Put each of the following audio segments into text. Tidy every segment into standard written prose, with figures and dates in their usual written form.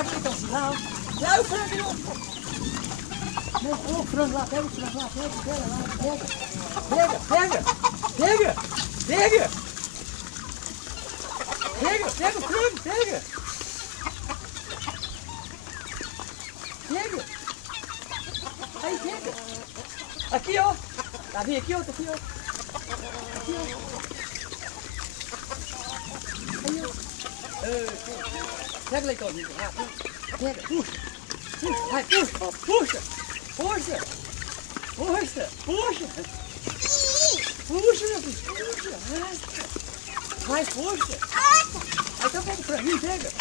Leva então, lá, ó. Lá o frango de novo. O frango lá, pega o frango lá, pega lá, pega. Pega o frango, pega. Pega. Aí, pega. Aqui, ó. Tá vendo aqui, ó, tá aqui, ó. Aqui, ó. Aí, ó. Pega, Leitãozinho. Pega, puxa. Vai, puxa. Puxa, meu filho. Puxa. Vai, puxa. Aí então pega pra mim, pega.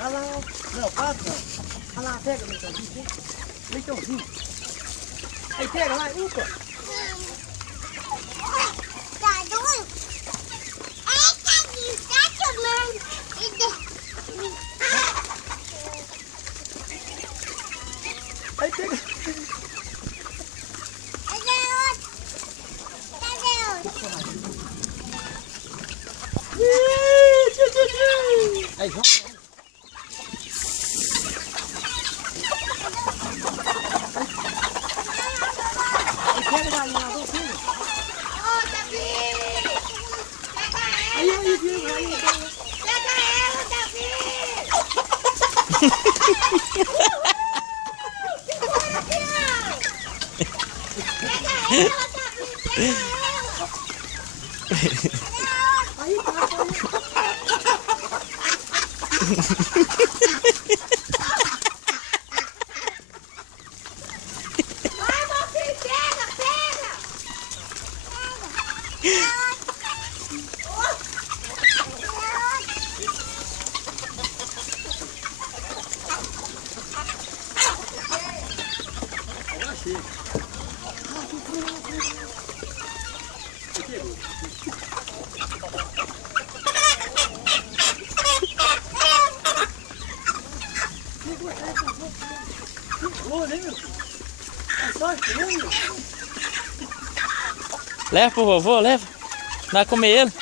Olha lá, ó. Não, passa não. Olha lá, pega, Leitãozinho. Aí pega lá, upa. Aí pega. Aí vamos. Aí pega lá, vamos, filho. Ô, Davi! Pega Aí, ela! filho, aí. Pega ela, Davi! Segura, Fião! Pega ela, Davi! Pega ela! Aí, passa aí. Vai, meu filho, pega! Agora chega. Leva pro vovô, leva. Vai comer ele.